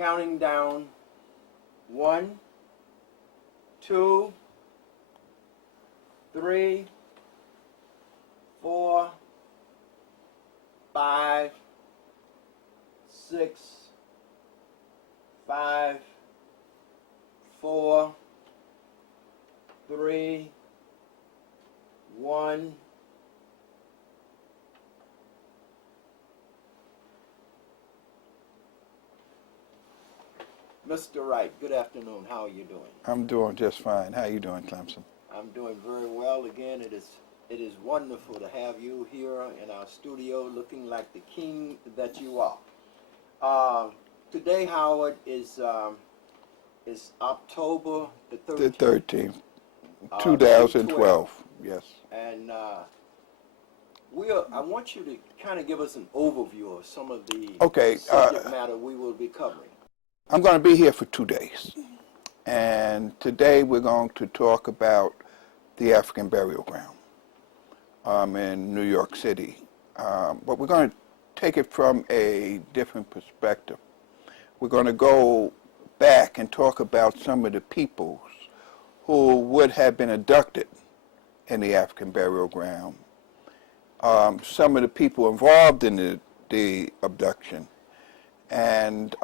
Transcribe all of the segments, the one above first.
counting down 1, 2, 3, 4, 5, 6, 5, 4, 3, 1. Mr. Wright, good afternoon. How are you doing? I'm doing just fine. How are you doing, Clemson? I'm doing very well. Again, it is wonderful to have you here in our studio looking like the king that you are. Today, Howard, is October the 13th. The 13th, 2012, yes. And I want you to kind of give us an overview of some of the subject matter we will be covering. I'm going to be here for 2 days. And today we're going to talk about the African burial ground in New York City. But we're going to take it from a different perspective. We're going to go back and talk about some of the peoples who would have been abducted in the African burial ground. Some of the people involved in the abduction, and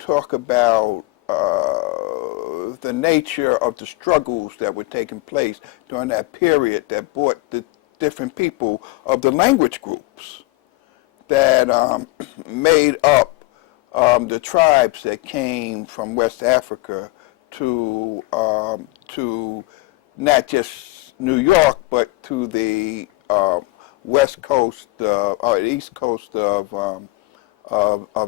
talk about the nature of the struggles that were taking place during that period that brought the different people of the language groups that made up the tribes that came from West Africa to not just New York, but to the west coast or east coast of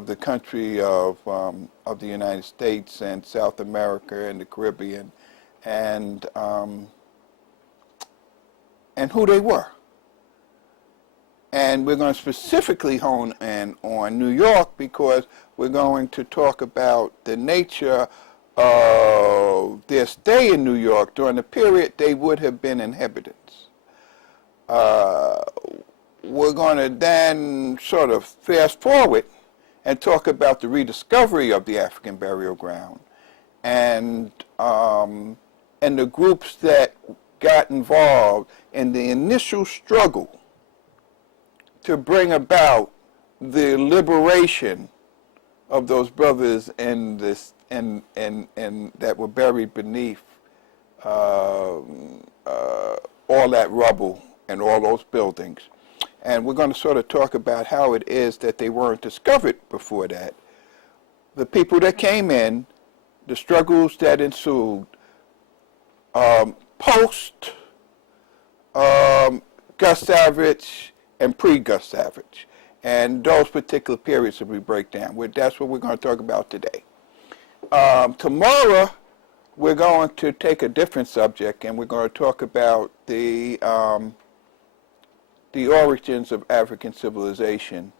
the country of the United States and South America and the Caribbean, and who they were. And we're going to specifically hone in on New York because we're going to talk about the nature of their stay in New York during the period they would have been inhabitants. We're going to then sort of fast forward and talk about the rediscovery of the African burial ground and the groups that got involved in the initial struggle to bring about the liberation of those brothers in this and that were buried beneath all that rubble and all those buildings. And we're going to sort of talk about how it is that they weren't discovered before that. The people that came in, the struggles that ensued, post Gus Savage and pre-Gus Savage, and those particular periods that we break down. That's what we're going to talk about today. Tomorrow, we're going to take a different subject, and we're going to talk about the origins of African civilization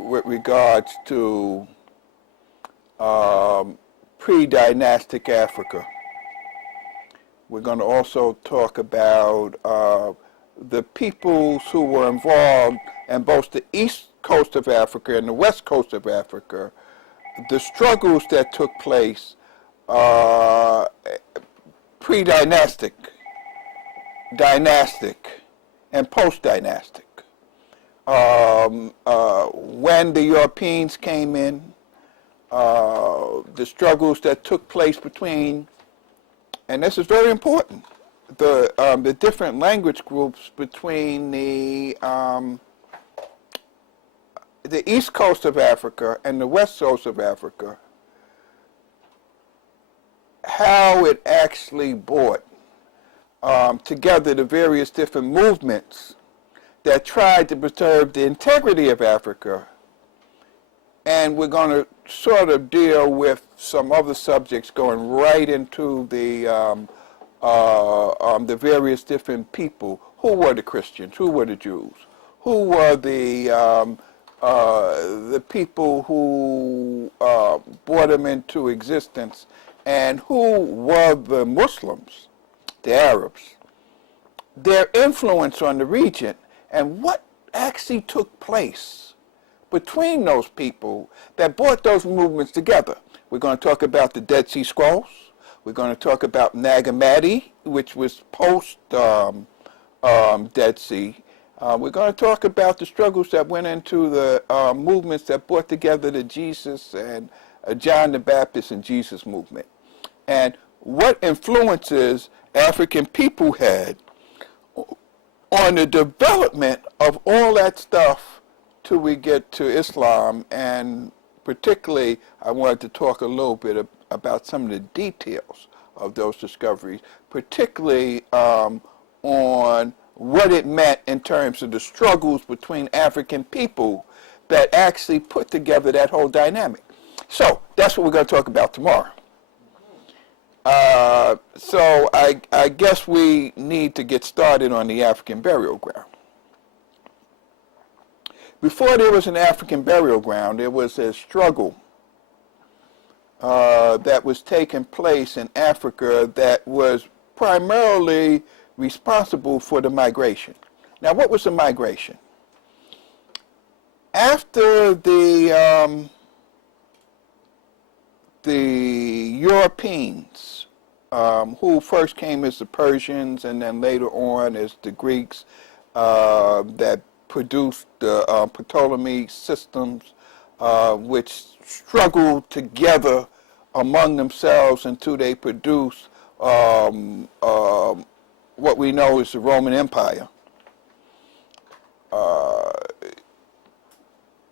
with regards to pre-dynastic Africa. We're going to also talk about the peoples who were involved in both the east coast of Africa and the west coast of Africa, the struggles that took place pre-dynastic, dynastic, and post-dynastic. When the Europeans came in, the struggles that took place between, and this is very important, the different language groups between the east coast of Africa and the west coast of Africa, how it actually brought together the various different movements that tried to preserve the integrity of Africa. And we're going to sort of deal with some other subjects going right into the various different people. Who were the Christians? Who were the Jews? Who were the people who brought them into existence? And who were the Muslims, the Arabs? Their influence on the region, and what actually took place between those people that brought those movements together. We're going to talk about the Dead Sea Scrolls. We're going to talk about Nag Hammadi, which was post Dead Sea. We're going to talk about the struggles that went into the movements that brought together the Jesus and John the Baptist and Jesus movement, and what influences African people had on the development of all that stuff till we get to Islam. And particularly, I wanted to talk a little bit about some of the details of those discoveries, particularly on what it meant in terms of the struggles between African people that actually put together that whole dynamic. So that's what we're going to talk about tomorrow. So I guess we need to get started on the African burial ground. Before there was an African burial ground, there was a struggle that was taking place in Africa that was primarily responsible for the migration. Now, what was the migration? After the Europeans, who first came as the Persians and then later on as the Greeks, that produced the Ptolemy systems, which struggled together among themselves until they produced what we know as the Roman Empire.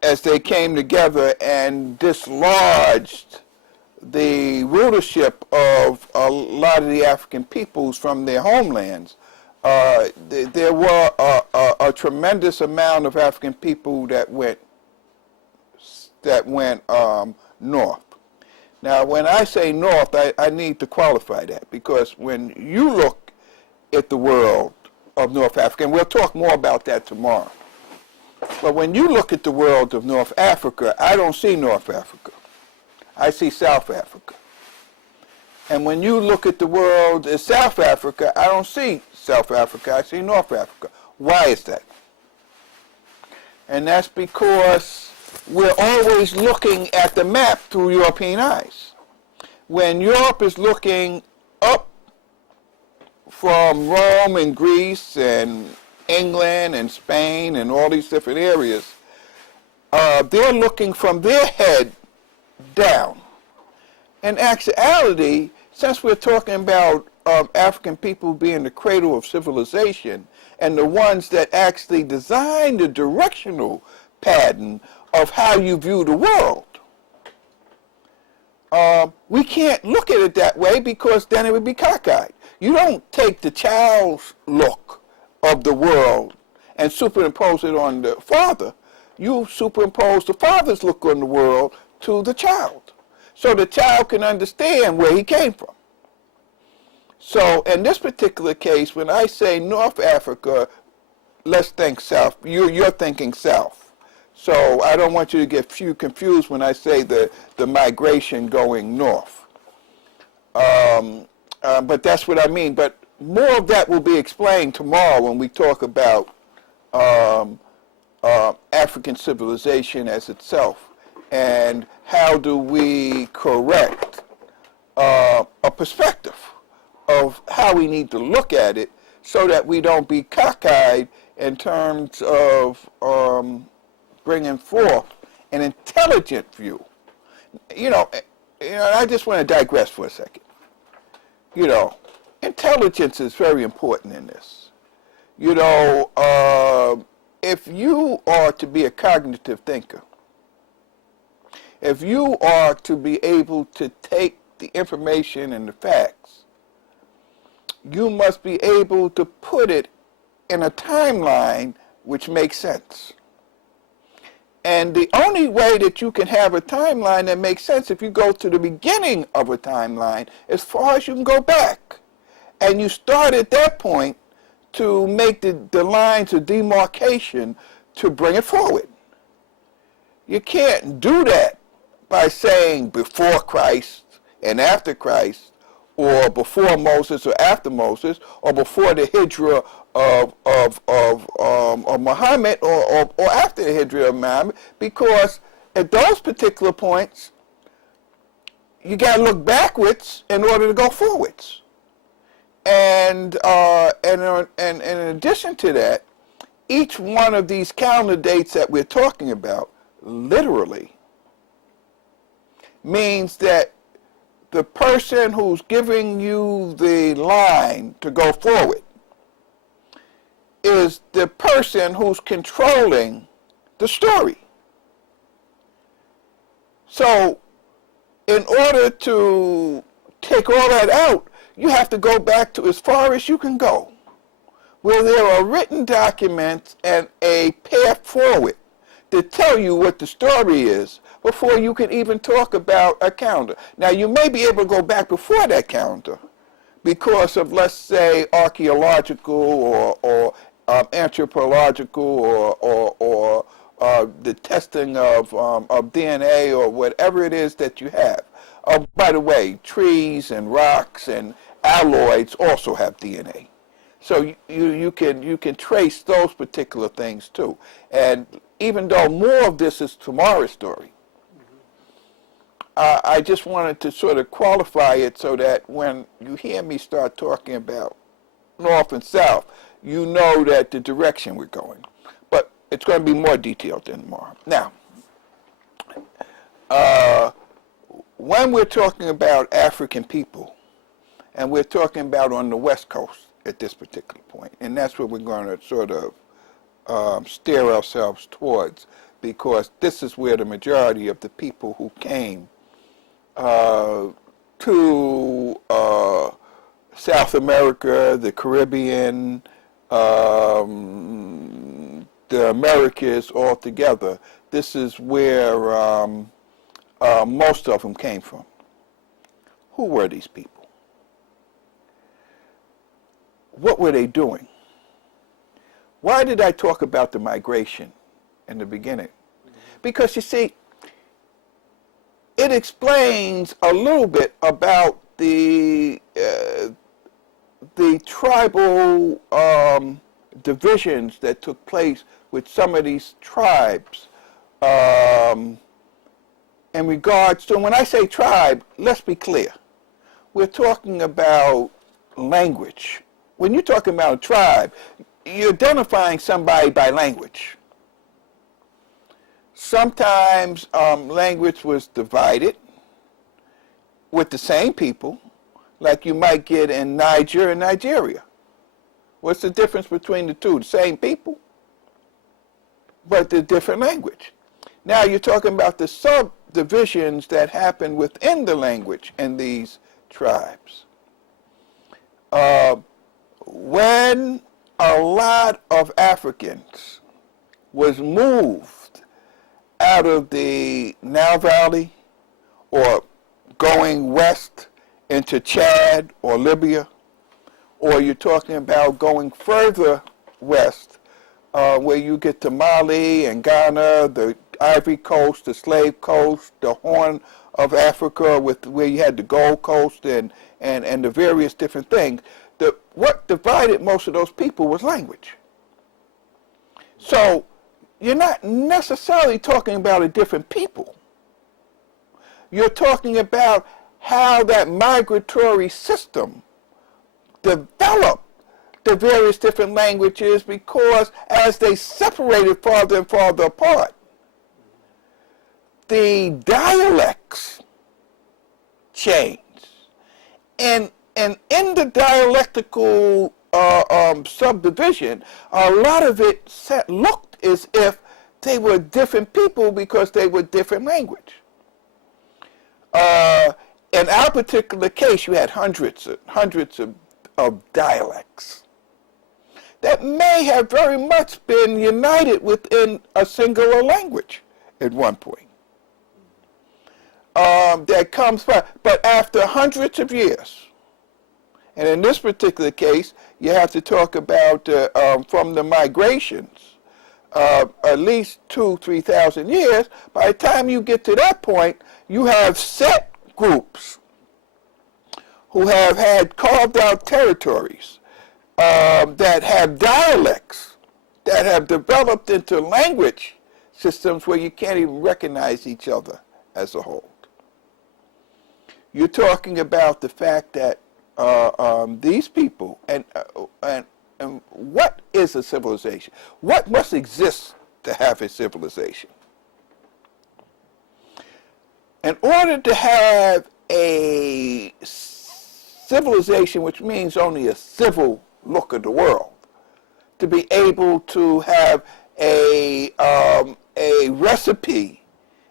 As they came together and dislodged the rulership of a lot of the African peoples from their homelands, there were a tremendous amount of African people that went north. Now, when I say north, I need to qualify that, because when you look at the world of North Africa, and we'll talk more about that tomorrow, but when you look at the world of North Africa, I don't see North Africa. I see South Africa. And when you look at the world of South Africa, I don't see South Africa, I see North Africa. Why is that? And that's because we're always looking at the map through European eyes. When Europe is looking up from Rome and Greece and England and Spain and all these different areas, they're looking from their head down. In actuality, since we're talking about African people being the cradle of civilization and the ones that actually design the directional pattern of how you view the world, we can't look at it that way, because then it would be cockeyed. You don't take the child's look of the world and superimpose it on the father. You superimpose the father's look on the world to the child, so the child can understand where he came from. So in this particular case, when I say North Africa, let's think south. You're thinking south. So I don't want you to get confused when I say the migration going north. But that's what I mean. But more of that will be explained tomorrow when we talk about African civilization as itself, and how do we correct a perspective of how we need to look at it, so that we don't be cockeyed in terms of bringing forth an intelligent view. I just want to digress for a second. Intelligence is very important in this. If you are to be a cognitive thinker, if you are to be able to take the information and the facts, you must be able to put it in a timeline which makes sense. And the only way that you can have a timeline that makes sense, if you go to the beginning of a timeline, as far as you can go back, and you start at that point to make the lines of demarcation to bring it forward. You can't do that by saying before Christ and after Christ, or before Moses or after Moses, or before the Hijra of Muhammad or after the Hijra of Muhammad, because at those particular points, you got to look backwards in order to go forwards. And in addition to that, each one of these calendar dates that we're talking about literally means that the person who's giving you the line to go forward is the person who's controlling the story. So in order to take all that out, you have to go back to as far as you can go, where there are written documents and a path forward to tell you what the story is before you can even talk about a calendar. Now, you may be able to go back before that calendar because of, let's say, archaeological or anthropological or the testing of DNA or whatever it is that you have. By the way, trees and rocks and alloys also have DNA. So you can trace those particular things too. And even though more of this is tomorrow's story, I just wanted to sort of qualify it so that when you hear me start talking about North and South, you know that the direction we're going. But it's going to be more detailed than tomorrow. Now, when we're talking about African people, and we're talking about on the West Coast at this particular point, and that's what we're going to sort of steer ourselves towards, because this is where the majority of the people who came to South America, the Caribbean, the Americas altogether, this is where most of them came from. Who were these people? What were they doing? Why did I talk about the migration in the beginning? Because you see, it explains a little bit about the tribal divisions that took place with some of these tribes in regards to, when I say tribe, let's be clear. We're talking about language. When you're talking about a tribe, you're identifying somebody by language. Sometimes language was divided with the same people, like you might get in Niger and Nigeria. What's the difference between the two? The same people, but the different language. Now you're talking about the subdivisions that happen within the language in these tribes. When a lot of Africans was moved out of the Nile Valley or going west into Chad or Libya, or you're talking about going further west where you get to Mali and Ghana, the Ivory Coast, the Slave Coast, the Horn of Africa, with where you had the Gold Coast and the various different things. What divided most of those people was language. So you're not necessarily talking about a different people. You're talking about how that migratory system developed the various different languages, because as they separated farther and farther apart, the dialects changed. And in the dialectical subdivision, a lot of it looked as if they were different people because they were different language. In our particular case, you had hundreds of dialects that may have very much been united within a singular language at one point. That comes from, but after hundreds of years, and in this particular case, you have to talk about from the migrations, at least 2,000-3,000 years. By the time you get to that point, you have set groups who have had carved out territories that have dialects, that have developed into language systems where you can't even recognize each other as a whole. You're talking about the fact that these people, and what is a civilization? What must exist to have a civilization? In order to have a civilization, which means only a civil look of the world, to be able to have a recipe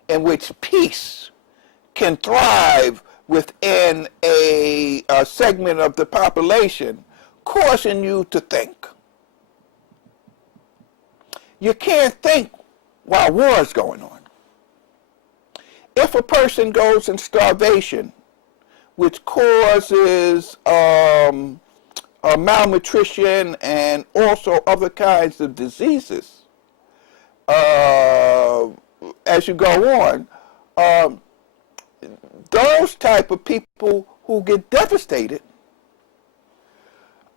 in which peace can thrive within a segment of the population, causing you to think. You can't think while war is going on. If a person goes in starvation, which causes malnutrition and also other kinds of diseases, as you go on, those type of people who get devastated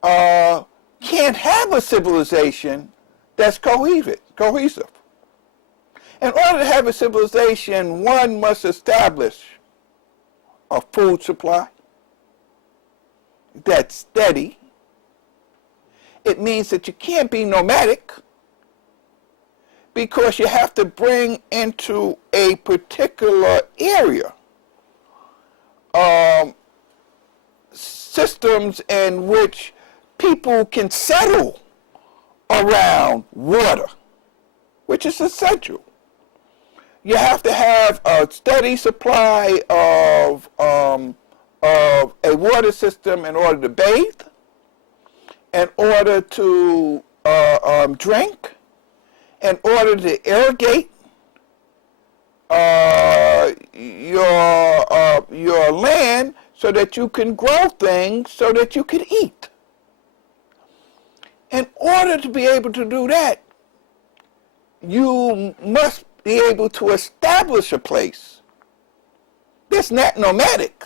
can't have a civilization that's cohesive. In order to have a civilization, one must establish a food supply that's steady. It means that you can't be nomadic because you have to bring into a particular area systems in which people can settle around water, which is essential. You have to have a steady supply of a water system in order to bathe, in order to drink, in order to irrigate your land so that you can grow things so that you can eat. In order to be able to do that, you must be able to establish a place that's not nomadic,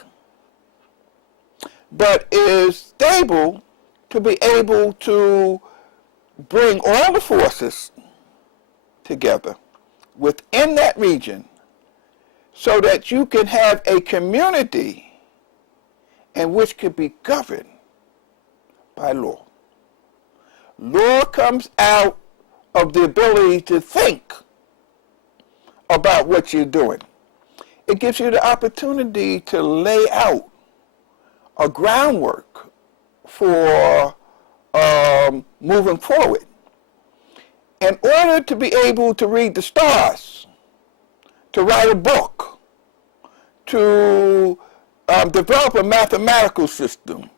but is stable to be able to bring all the forces together within that region so that you can have a community in which can be governed by law. Law comes out of the ability to think about what you're doing. It gives you the opportunity to lay out a groundwork for moving forward. In order to be able to read the stars, to write a book, to develop a mathematical system,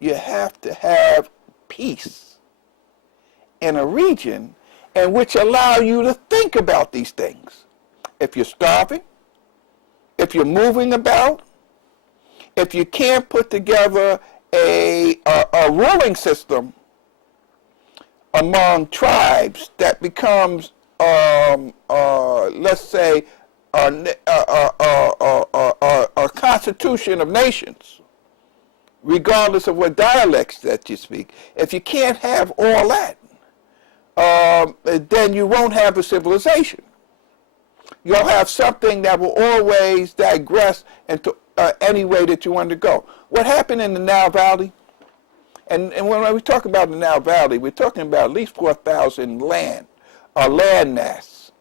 you have to have peace in a region in which allow you to think about these things. If you're starving, if you're moving about, if you can't put together a ruling system among tribes that becomes, let's say, a constitution of nations, regardless of what dialects that you speak. If you can't have all that, then you won't have a civilization. You'll have something that will always digress into any way that you want to go. What happened in the Nile Valley? And when we talk about the Nile Valley, we're talking about at least 4,000 land mass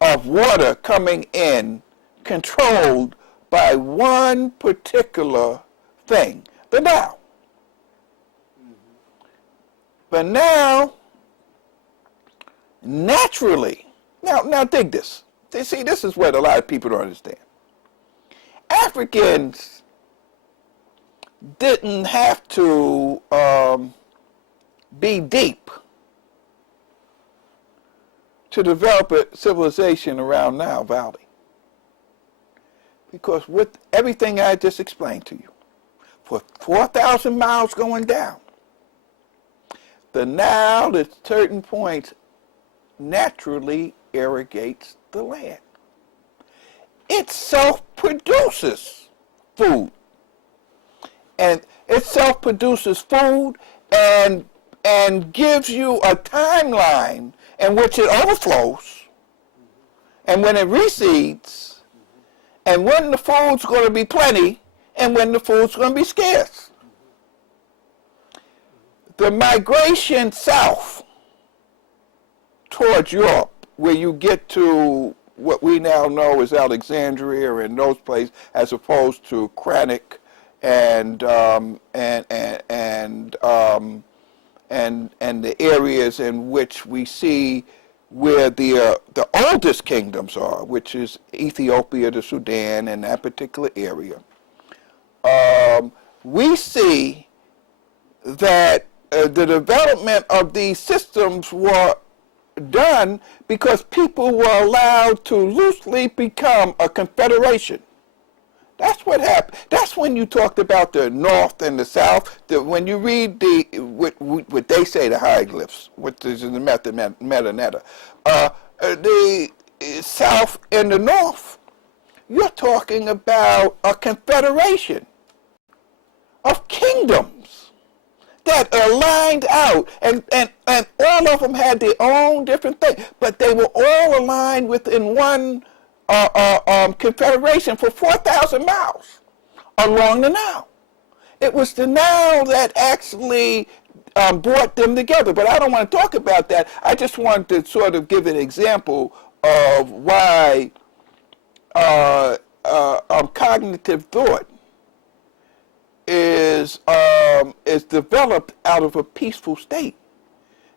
of water coming in, controlled by one particular thing, the Nile. But now, naturally, now dig this. See, this is what a lot of people don't understand. Africans didn't have to be deep to develop a civilization around Nile Valley. Because with everything I just explained to you, for 4,000 miles going down, the Nile at certain points naturally irrigates the land. It self-produces food. And it self-produces food, and and gives you a timeline in which it overflows, and when it recedes, and when the food's going to be plenty, and when the food's going to be scarce. The migration south towards Europe, where you get to what we now know as Alexandria and those places, as opposed to Kranich and the areas in which we see where the oldest kingdoms are, which is Ethiopia, the Sudan, and that particular area. We see that the development of these systems were done because people were allowed to loosely become a confederation. That's what happened. That's when you talked about the North and the South. When you read what they say, the hieroglyphs, which is in the metaneta, the South and the North, you're talking about a confederation of kingdoms that are lined out, and all of them had their own different thing, but they were all aligned within one confederation for 4,000 miles along the Nile. It was the Nile that actually brought them together, but I don't want to talk about that. I just want to sort of give an example of why cognitive thought is developed out of a peaceful state.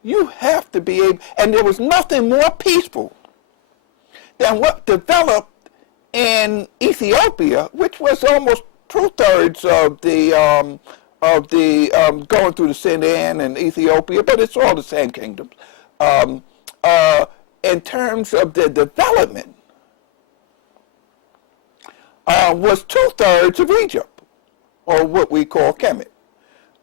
You have to be able, and there was nothing more peaceful than what developed in Ethiopia, which was almost 2/3 of the going through the Sudan and Ethiopia, but it's all the same kingdoms. In terms of the development, was 2/3 of Egypt, or what we call Kemet.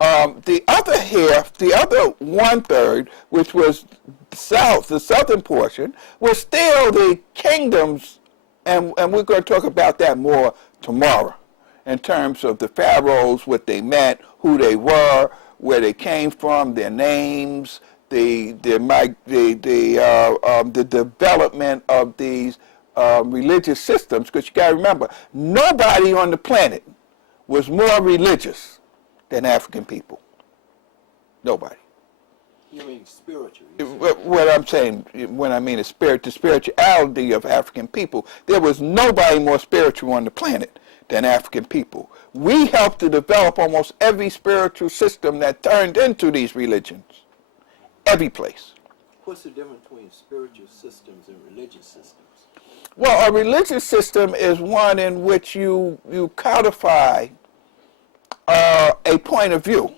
The other half, the other 1/3, which was south, the southern portion, was still the kingdoms, and we're going to talk about that more tomorrow, in terms of the pharaohs, what they meant, who they were, where they came from, their names, the development of these religious systems. Because you got to remember, nobody on the planet was more religious than African people. Nobody. You mean spiritual? What I'm saying, when I mean the spirituality of African people, there was nobody more spiritual on the planet than African people. We helped to develop almost every spiritual system that turned into these religions. Every place. What's the difference between spiritual systems and religious systems? Well, a religious system is one in which you codify a point of view,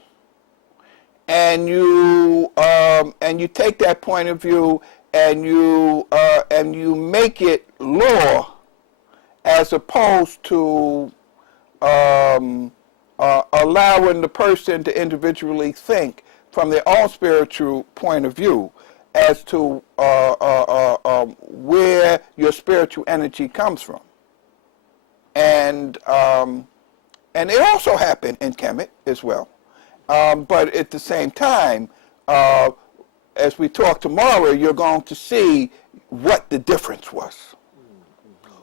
and you take that point of view and you make it law, as opposed to allowing the person to individually think from their own spiritual point of view as to where your spiritual energy comes from. And it also happened in Kemet as well. But at the same time, as we talk tomorrow, you're going to see what the difference was,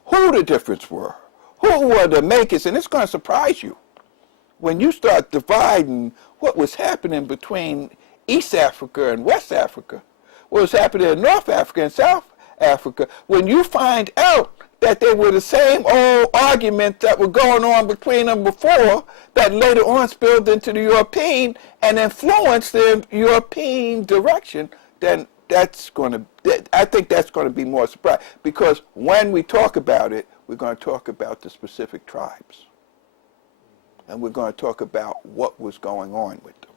who the difference were, who were the makers, and it's going to surprise you when you start dividing what was happening between East Africa and West Africa, what was happening in North Africa and South Africa, when you find out that they were the same old arguments that were going on between them before, that later on spilled into the European and influenced the European direction, then I think that's going to be more surprising. Because when we talk about it, we're going to talk about the specific tribes. And we're going to talk about what was going on with them.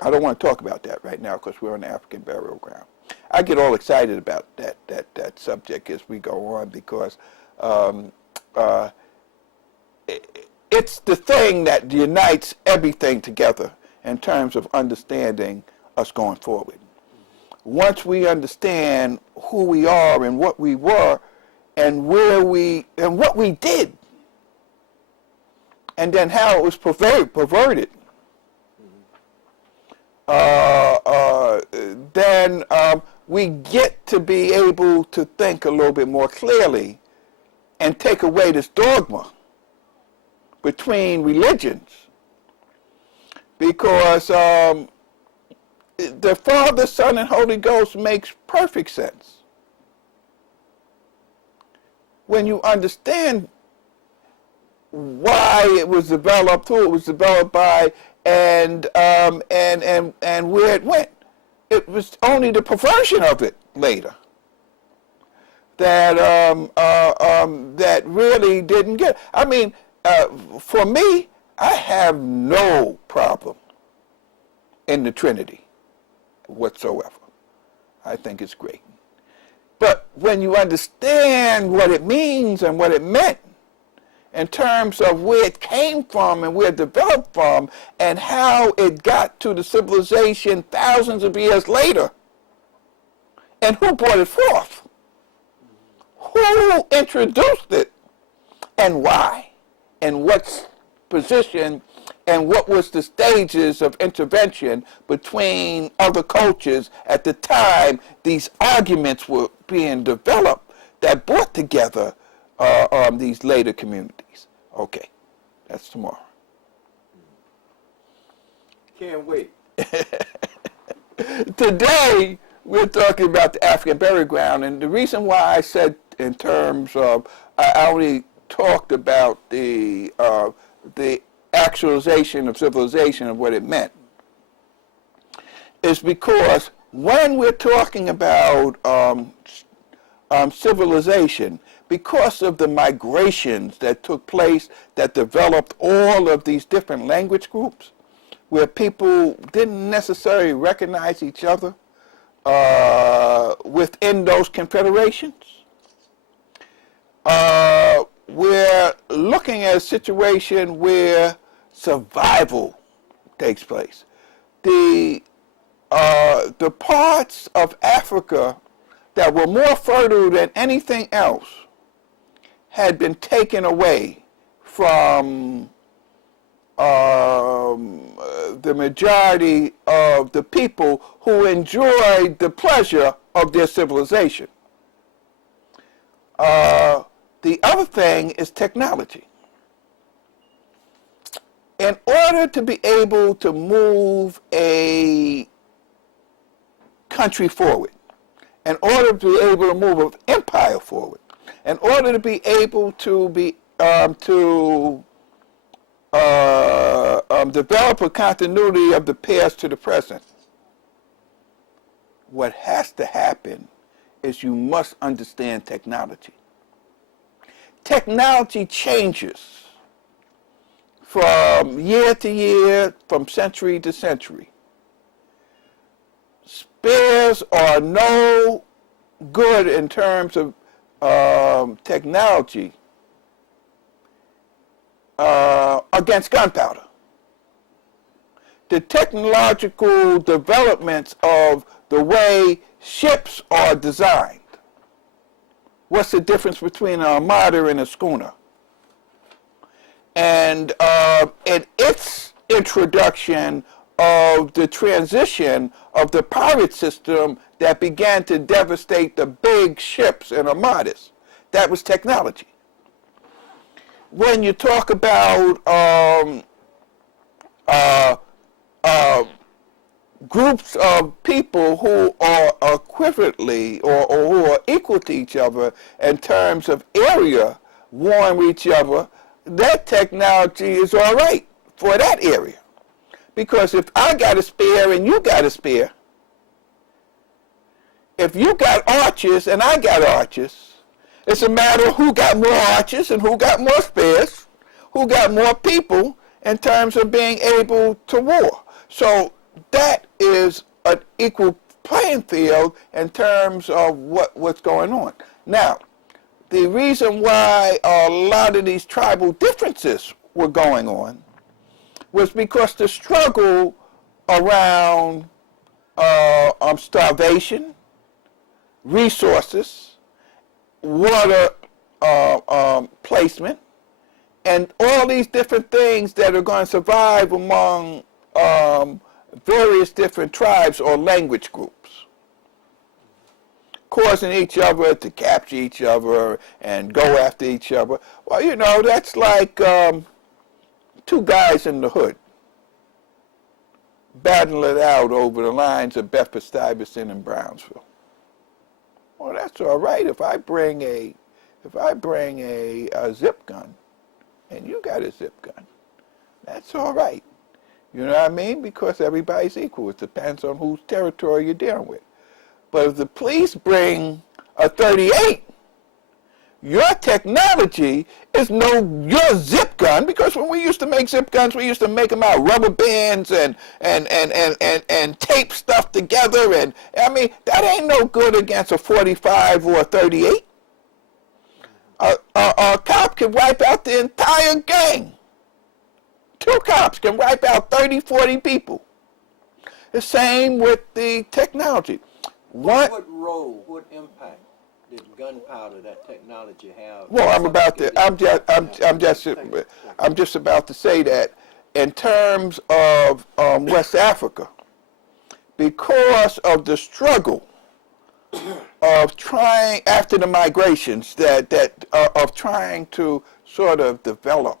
I don't want to talk about that right now because we're on the African burial ground. I get all excited about that subject as we go on, because it's the thing that unites everything together in terms of understanding us going forward. Once we understand who we are and what we were and what we did, and then how it was perverted, then we get to be able to think a little bit more clearly and take away this dogma between religions, because the Father, Son, and Holy Ghost makes perfect sense when you understand why it was developed, who it was developed by, and where it went. It was only the perversion of it later that that really didn't get. I mean, for me, I have no problem in the Trinity whatsoever. I think it's great. But when you understand what it means and what it meant in terms of where it came from and where it developed from and how it got to the civilization thousands of years later, and who brought it forth, who introduced it, and why, and what position, and what was the stages of intervention between other cultures at the time these arguments were being developed that brought together these later communities. Okay, that's tomorrow. Can't wait. Today, we're talking about the African burial ground, and the reason why I said in terms of, I only talked about the actualization of civilization of what it meant, is because when we're talking about civilization, because of the migrations that took place that developed all of these different language groups, where people didn't necessarily recognize each other within those confederations, we're looking at a situation where survival takes place. The parts of Africa that were more fertile than anything else had been taken away from the majority of the people who enjoyed the pleasure of their civilization. The other thing is technology. In order to be able to move a country forward, in order to be able to move an empire forward, in order to be able to develop a continuity of the past to the present, what has to happen is you must understand technology. Technology changes from year to year, from century to century. Spears are no good in terms of technology against gunpowder. The technological developments of the way ships are designed. What's the difference between an armada and a schooner? And in its introduction of the transition of the pirate system that began to devastate the big ships and armadas, that was technology. When you talk about groups of people who are equivalently or who are equal to each other in terms of area, warring with each other, that technology is all right for that area. Because if I got a spear and you got a spear, if you got archers and I got archers, it's a matter of who got more archers and who got more spears, who got more people in terms of being able to war. So that is an equal playing field in terms of what's going on. Now, the reason why a lot of these tribal differences were going on was because the struggle around starvation, resources, water placement, and all these different things that are going to survive among various different tribes or language groups, causing each other to capture each other and go after each other. Well, you know, that's like two guys in the hood battling it out over the lines of Bedford-Stuyvesant and Brownsville. Well, that's all right if I bring a zip gun and you got a zip gun. That's all right. You know what I mean? Because everybody's equal. It depends on whose territory you're dealing with. But if the police bring a .38, your technology is your zip gun, because when we used to make zip guns, we used to make them out of rubber bands and tape stuff together. And I mean, that ain't no good against a 45 or a .38. A cop can wipe out the entire gang. Two cops can wipe out 30, 40 people. The same with the technology. What role, what impact did gunpowder, that technology, have? Well, I'm just about to say that in terms of West Africa, because of the struggle of trying after the migrations of trying to sort of develop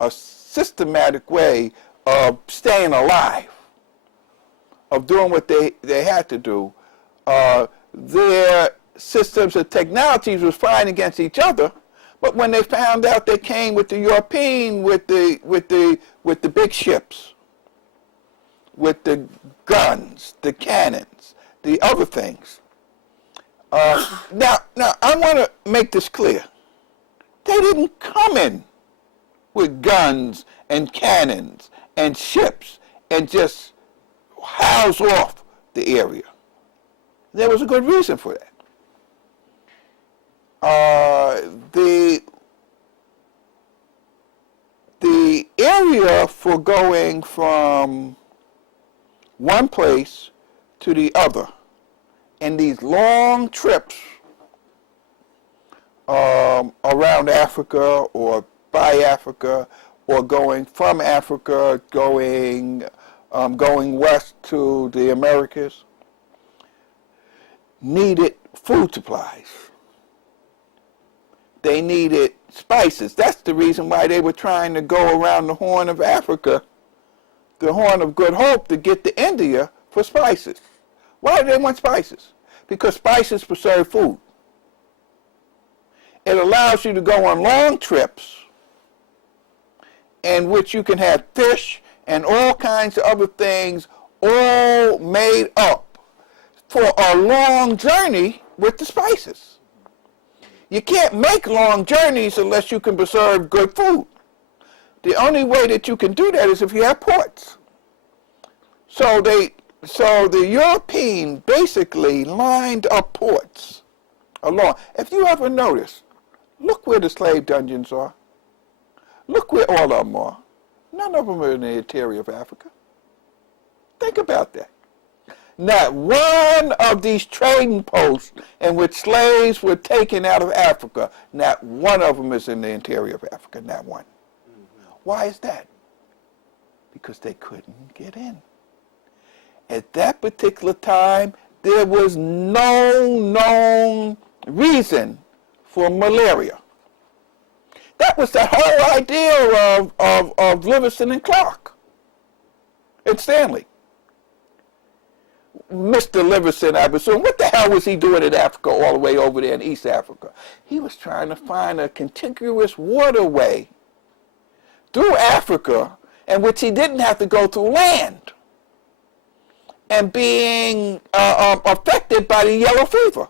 a systematic way of staying alive, of doing what they had to do, their systems and technologies was fighting against each other. But when they found out they came with the European, with the big ships, with the guns, the cannons, the other things. Now I want to make this clear. They didn't come in with guns and cannons and ships and just house off the area. There was a good reason for that. The area for going from one place to the other in these long trips around Africa or by Africa, or going from Africa, going west to the Americas, needed food supplies. They needed spices. That's the reason why they were trying to go around the Horn of Africa, the Horn of Good Hope, to get to India for spices. Why do they want spices? Because spices preserve food. It allows you to go on long trips in which you can have fish and all kinds of other things all made up for a long journey with the spices. You can't make long journeys unless you can preserve good food. The only way that you can do that is if you have ports. So the European basically lined up ports along. If you ever notice, look where the slave dungeons are. Look where all of them are. None of them are in the interior of Africa. Think about that. Not one of these trading posts in which slaves were taken out of Africa, not one of them is in the interior of Africa, not one. Mm-hmm. Why is that? Because they couldn't get in. At that particular time, there was no known reason for malaria. That was the whole idea of Livingston and Clark and Stanley. Mr. Livingston, I presume, what the hell was he doing in Africa all the way over there in East Africa? He was trying to find a contiguous waterway through Africa in which he didn't have to go through land and being affected by the yellow fever.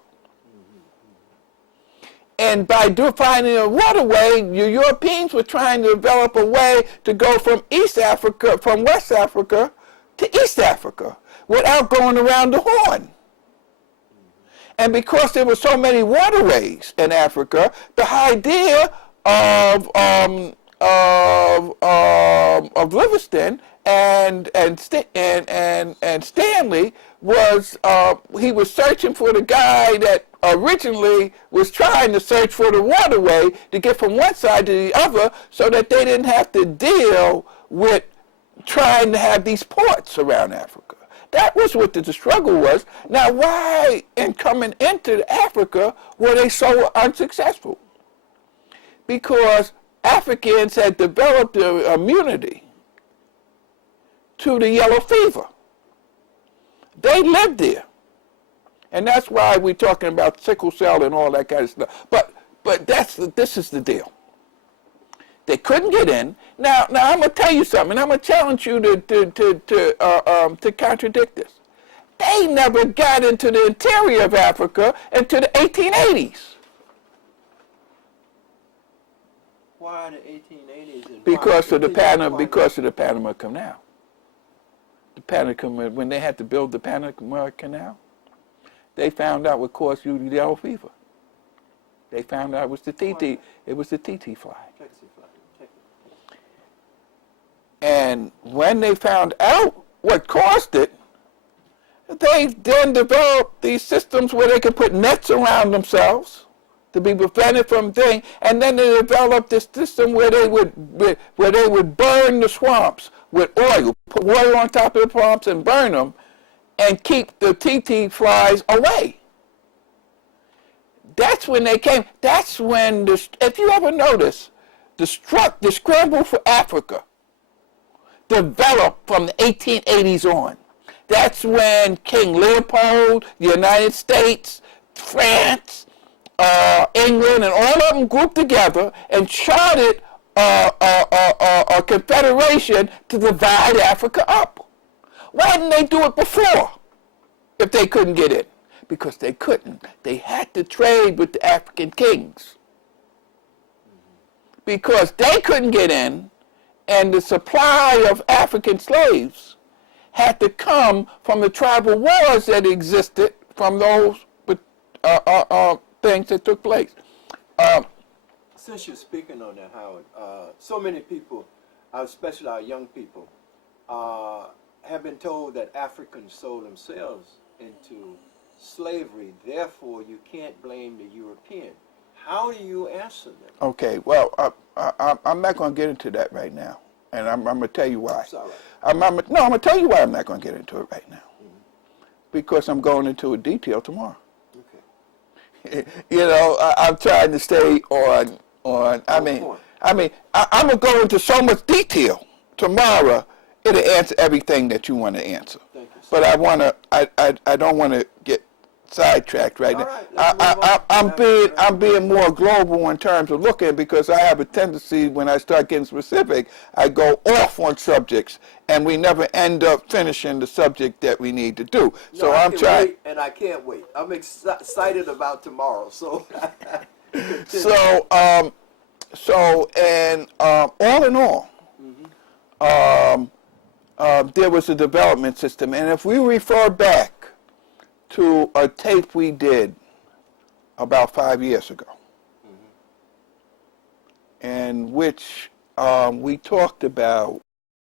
And by finding a waterway, the Europeans were trying to develop a way to go from East Africa, from West Africa to East Africa without going around the Horn. And because there were so many waterways in Africa, the idea of Livingston and Stanley was he was searching for the guy that originally was trying to search for the waterway to get from one side to the other, so that they didn't have to deal with trying to have these ports around Africa. That was what the struggle was. Now, why in coming into Africa were they so unsuccessful? Because Africans had developed the immunity to the yellow fever. They lived there. And that's why we're talking about sickle cell and all that kind of stuff. But this is the deal. They couldn't get in. Now I'm going to tell you something, and I'm going to challenge you to contradict this. They never got into the interior of Africa until the 1880s. Why the 1880s? Because of the Panama Canal. The Panama, when they had to build the Panama Canal, they found out what caused you the yellow fever. They found out it was the TT. It was the TT fly. And when they found out what caused it, they then developed these systems where they could put nets around themselves to be prevented from things, and then they developed this system where they would burn the swamps with oil, put oil on top of the swamps and burn them, and keep the TT flies away. That's when they came. That's when if you ever notice, the scramble for Africa developed from the 1880s on. That's when King Leopold, the United States, France, England, and all of them grouped together and charted a confederation to divide Africa up. Why didn't they do it before if they couldn't get in? Because they couldn't. They had to trade with the African kings. Because they couldn't get in, and the supply of African slaves had to come from the tribal wars that existed from those things that took place. Since you're speaking on that, Howard, so many people, especially our young people, have been told that Africans sold themselves into slavery. Therefore, you can't blame the European. How do you answer them? Okay, well, I'm not going to get into that right now, and I'm going to tell you why. Sorry. I'm going to tell you why I'm not going to get into it right now. Mm-hmm. Because I'm going into a detail tomorrow. Okay. You know, I'm trying to stay on. I'm going to go into so much detail tomorrow. It'll answer everything that you want to answer. Thank you, but I don't want to get sidetracked right now. Right, I'm being more global in terms of looking, because I have a tendency, when I start getting specific, I go off on subjects and we never end up finishing the subject that we need to do. No, so I'm trying. Wait, and I can't wait. I'm excited about tomorrow. So. All in all, there was a development system, and if we refer back to a tape we did about 5 years ago, in which we talked about